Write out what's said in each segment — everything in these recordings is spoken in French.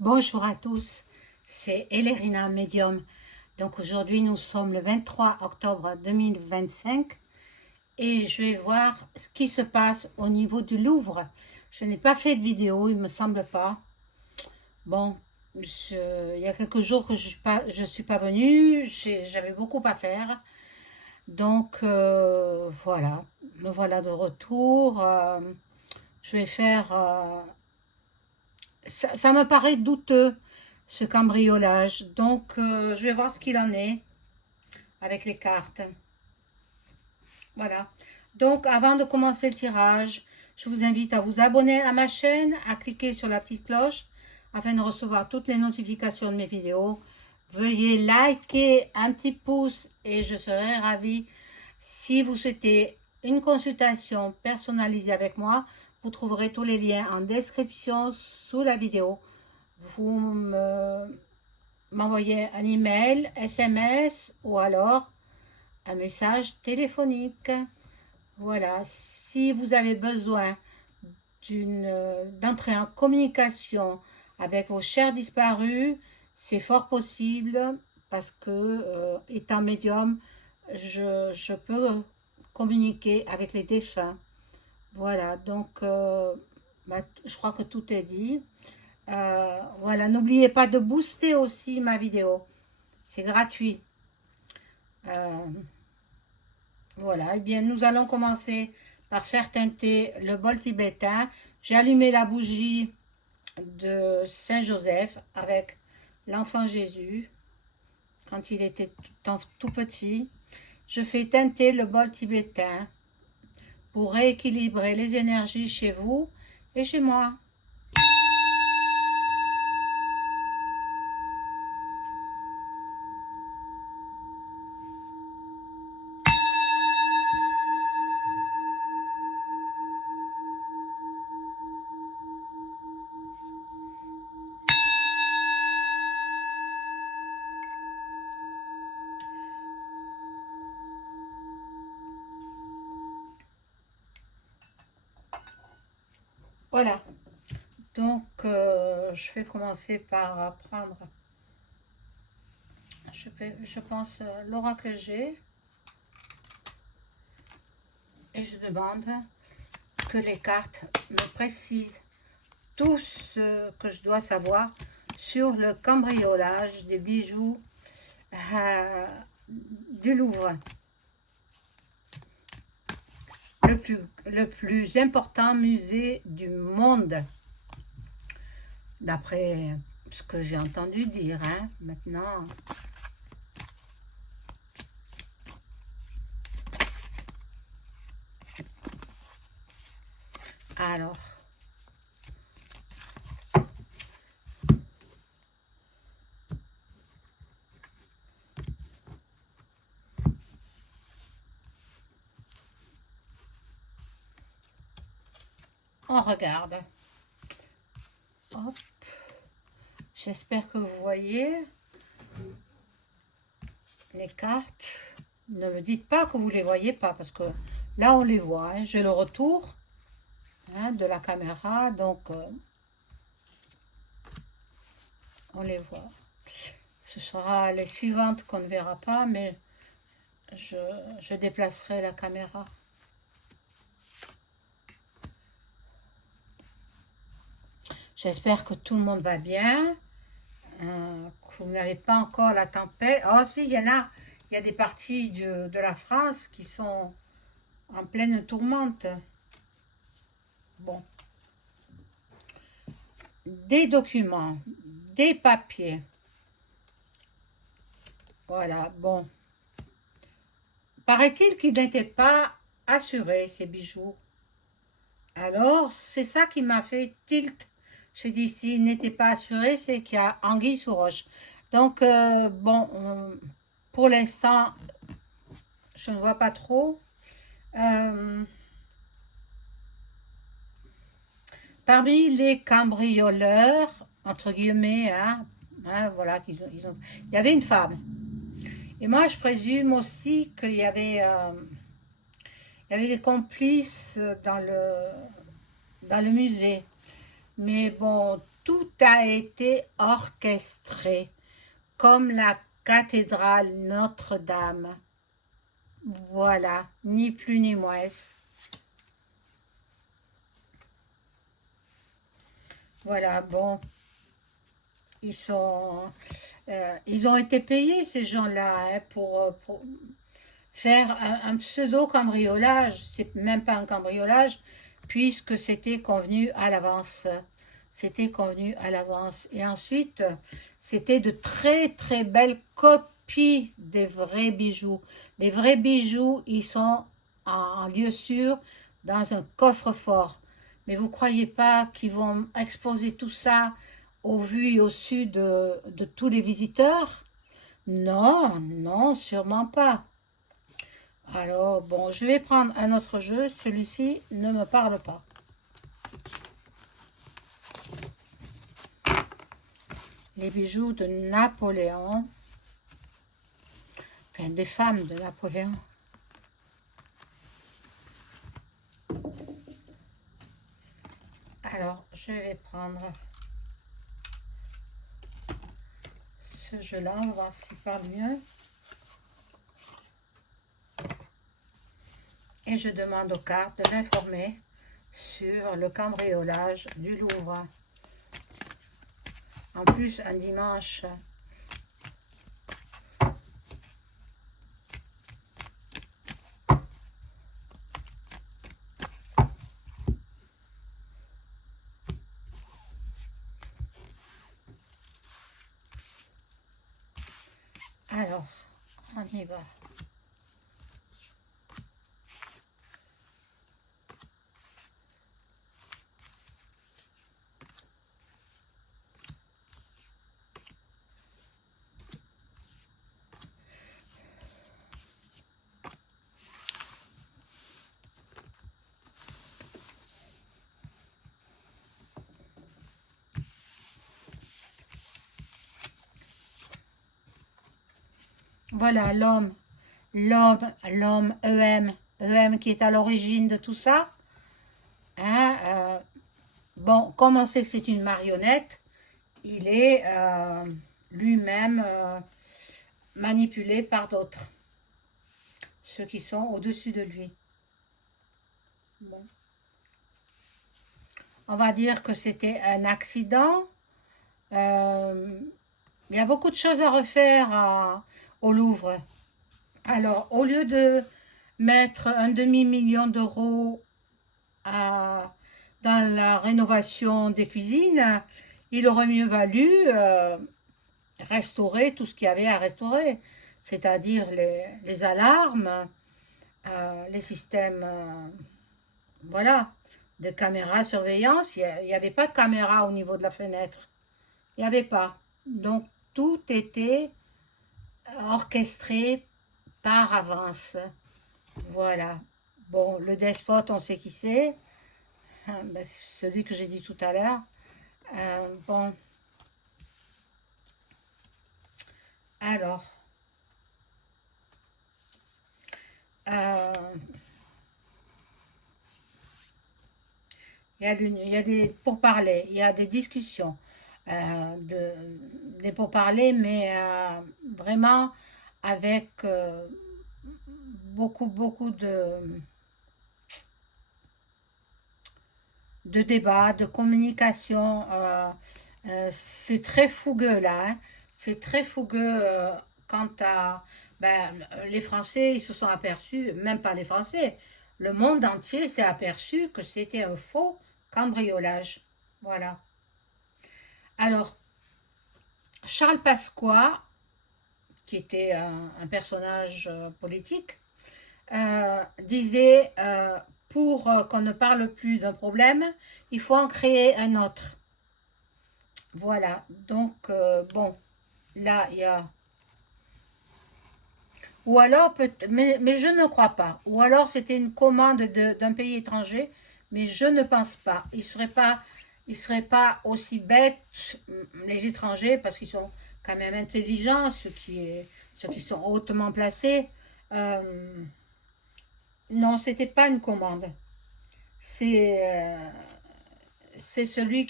Bonjour à tous, c'est Elérina Medium. Donc aujourd'hui nous sommes le 23 octobre 2025 et je vais voir ce qui se passe au niveau du Louvre. Je n'ai pas fait de vidéo, il me semble pas. Bon, il y a quelques jours que je suis pas venue, j'avais beaucoup à faire. Donc voilà, me voilà de retour. Je vais faire ça me paraît douteux, ce cambriolage. Donc, je vais voir ce qu'il en est avec les cartes. Voilà. Donc, avant de commencer le tirage, je vous invite à vous abonner à ma chaîne, à cliquer sur la petite cloche afin de recevoir toutes les notifications de mes vidéos. Veuillez liker un petit pouce et je serai ravie. Si vous souhaitez une consultation personnalisée avec moi, vous trouverez tous les liens en description sous la vidéo. Vous m'envoyez un email, SMS ou alors un message téléphonique. Voilà, si vous avez besoin d'entrer en communication avec vos chers disparus, c'est fort possible parce que, étant médium, je peux communiquer avec les défunts. Voilà, donc je crois que tout est dit. Voilà, n'oubliez pas de booster aussi ma vidéo. C'est gratuit. Euh, voilà, et bien nous allons commencer par faire teinter le bol tibétain. J'ai allumé la bougie de Saint-Joseph avec l'enfant Jésus quand il était tout petit. Je fais teinter le bol tibétain pour rééquilibrer les énergies chez vous et chez moi. Voilà, donc je vais commencer par prendre, je pense, l'oracle G et je demande que les cartes me précisent tout ce que je dois savoir sur le cambriolage des bijoux du Louvre. Le plus important musée du monde, d'après ce que j'ai entendu dire. Maintenant, alors, on regarde. Hop. J'espère que vous voyez les cartes. Ne me dites pas que vous ne les voyez pas, parce que là, on les voit. J'ai le retour de la caméra, donc on les voit. Ce sera les suivantes qu'on ne verra pas, mais je déplacerai la caméra. J'espère que tout le monde va bien, que vous n'avez pas encore la tempête. Oh si, il y a des parties de la France qui sont en pleine tourmente. Bon. Des documents, des papiers. Voilà, bon. Paraît-il qu'ils n'étaient pas assurés, ces bijoux. Alors, c'est ça qui m'a fait tilt. J'ai dit, s'ils n'étaient pas assurés, c'est qu'il y a anguille sous roche. Donc, bon, pour l'instant, je ne vois pas trop. Parmi les cambrioleurs, entre guillemets, voilà, il y avait une femme. Et moi, je présume aussi qu'il y avait des complices dans le musée. Mais bon, tout a été orchestré, comme la cathédrale Notre-Dame. Voilà, ni plus ni moins. Voilà, bon, ils ont été payés ces gens-là hein, pour faire un pseudo cambriolage. C'est même pas un cambriolage puisque c'était convenu à l'avance. C'était convenu à l'avance. Et ensuite, c'était de très très belles copies des vrais bijoux. Les vrais bijoux, ils sont en lieu sûr dans un coffre-fort. Mais vous croyez pas qu'ils vont exposer tout ça au vu et au su de tous les visiteurs? Non, non, sûrement pas. Alors, bon, je vais prendre un autre jeu. Celui-ci ne me parle pas. Les bijoux de Napoléon. Enfin, des femmes de Napoléon. Alors, je vais prendre ce jeu-là. On va voir s'il parle mieux. Et je demande aux cartes de m'informer sur le cambriolage du Louvre. En plus, un dimanche. Alors, on y va. Voilà, l'homme, EM qui est à l'origine de tout ça. Hein, bon, comme on sait que c'est une marionnette, il est lui-même manipulé par d'autres, ceux qui sont au-dessus de lui. Bon. On va dire que c'était un accident. Il y a beaucoup de choses à refaire au Louvre. Alors, au lieu de mettre un demi-million d'euros dans la rénovation des cuisines, il aurait mieux valu restaurer tout ce qu'il y avait à restaurer, c'est-à-dire les alarmes, les systèmes, voilà, de caméras surveillance. Il n'y avait pas de caméra au niveau de la fenêtre. Il n'y avait pas. Donc, tout était orchestré par avance. Voilà. Bon, le despote, on sait qui c'est. Ben, celui que j'ai dit tout à l'heure. Bon. Alors. Il y a des pourparlers, il y a des discussions, des pourparlers, mais vraiment avec beaucoup de débats, de communication. C'est très fougueux là, hein. C'est très fougueux quant à... Ben, les Français, ils se sont aperçus, même pas les Français, le monde entier s'est aperçu que c'était un faux cambriolage. Voilà. Alors, Charles Pasqua, qui était un personnage politique, disait pour qu'on ne parle plus d'un problème, il faut en créer un autre. Voilà, donc bon, là il y a... Ou alors, mais je ne crois pas. Ou alors c'était une commande d'un pays étranger, mais je ne pense pas. Ils seraient pas aussi bêtes, les étrangers, parce qu'ils sont quand même intelligents, ceux qui sont hautement placés. Euh, non, c'était pas une commande. C'est c'est celui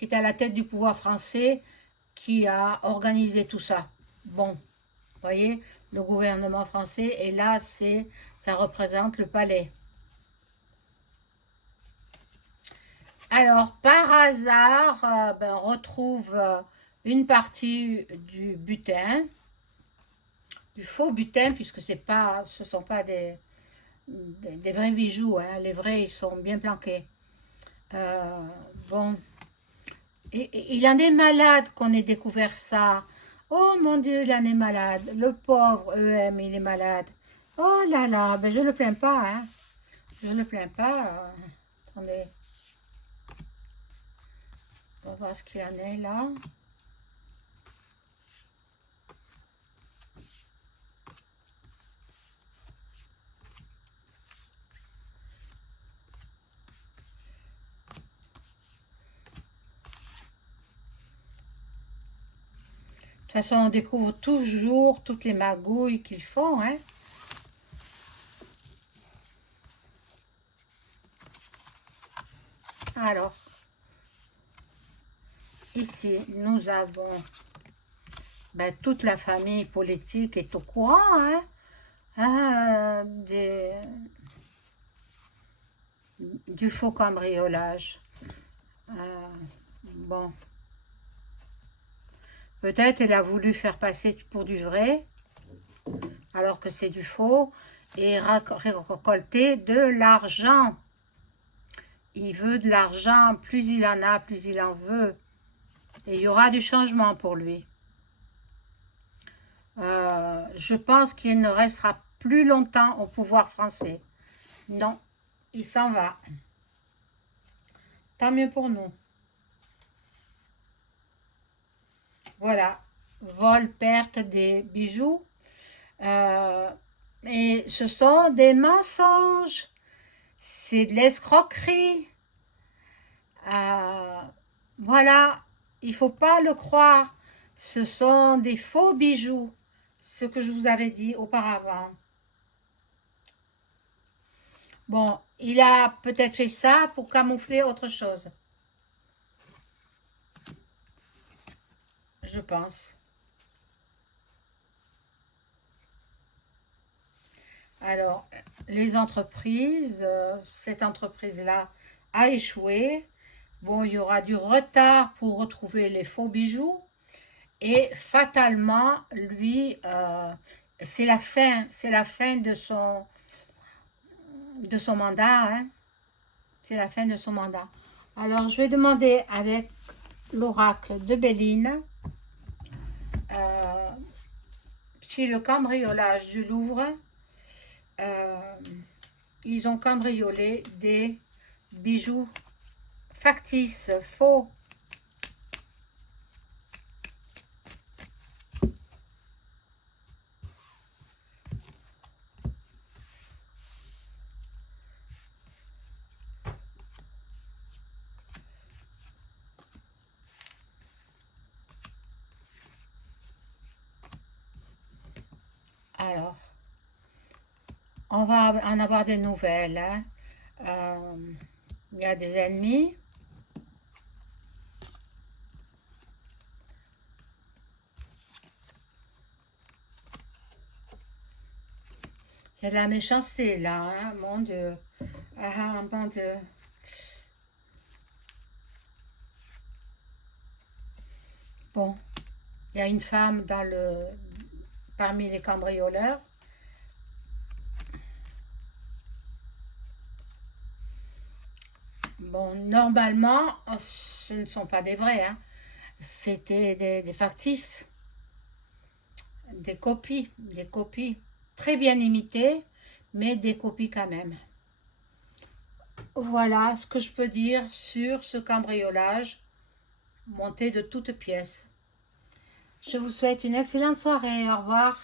qui est à la tête du pouvoir français, qui a organisé tout ça. Bon, vous voyez, le gouvernement français, et là, ça représente le palais. Alors, par hasard, ben, on retrouve une partie du butin, du faux butin, puisque ce ne sont pas des vrais bijoux, hein. Les vrais, ils sont bien planqués. Euh, bon, et il en est malade qu'on ait découvert ça. Oh mon Dieu, il en est malade. Le pauvre EM, il est malade. Oh là là, ben je le plains pas, hein. Je le plains pas. Attendez, on va voir ce qu'il en est là. De toute façon, on découvre toujours toutes les magouilles qu'ils font, hein. Alors, ici, nous avons ben, toute la famille politique est au courant, hein, du faux cambriolage. Bon, peut-être elle a voulu faire passer pour du vrai, alors que c'est du faux, et récolter de l'argent. Il veut de l'argent, plus il en a, plus il en veut. Et il y aura du changement pour lui. Je pense qu'il ne restera plus longtemps au pouvoir français. Non, il s'en va. Tant mieux pour nous. Voilà, vol, perte des bijoux. Et ce sont des mensonges. C'est de l'escroquerie. Voilà, il ne faut pas le croire. Ce sont des faux bijoux, ce que je vous avais dit auparavant. Bon, il a peut-être fait ça pour camoufler autre chose. Je pense. Alors, les entreprises, cette entreprise-là a échoué. Bon, il y aura du retard pour retrouver les faux bijoux. Et fatalement, lui, c'est la fin de son mandat, hein. C'est la fin de son mandat. Alors, je vais demander avec l'oracle de Béline si le cambriolage du Louvre, ils ont cambriolé des bijoux factices, faux. Alors, on va en avoir des nouvelles, hein. Il y a des ennemis. Il y a de la méchanceté là, hein, mon Dieu. Ah, mon Dieu. Bon, il y a une femme parmi les cambrioleurs. Bon, normalement, ce ne sont pas des vrais, hein. C'était des factices, des copies, très bien imitées, mais des copies quand même. Voilà ce que je peux dire sur ce cambriolage monté de toutes pièces. Je vous souhaite une excellente soirée. Au revoir.